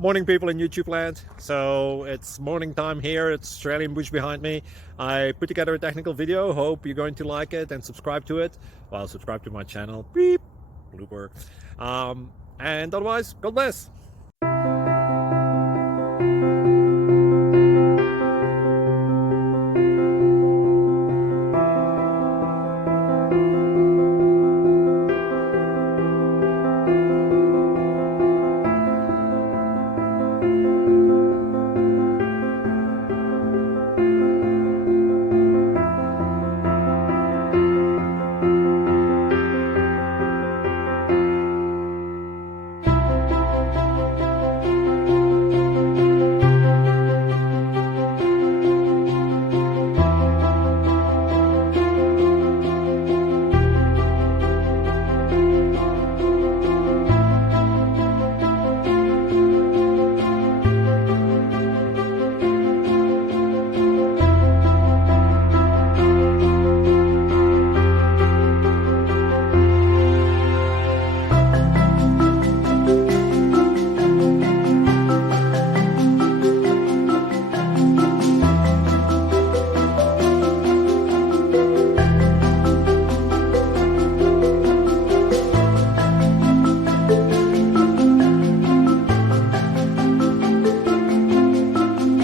Morning people in YouTube land. So it's morning time here. It's Australian bush behind me. I put together a technical video. Hope you're going to like it and subscribe to it. Well, subscribe to my channel. Beep. Blooper. And otherwise, God bless.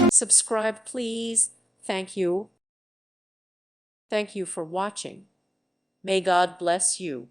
Subscribe, please. Thank you. Thank you for watching. May God bless you.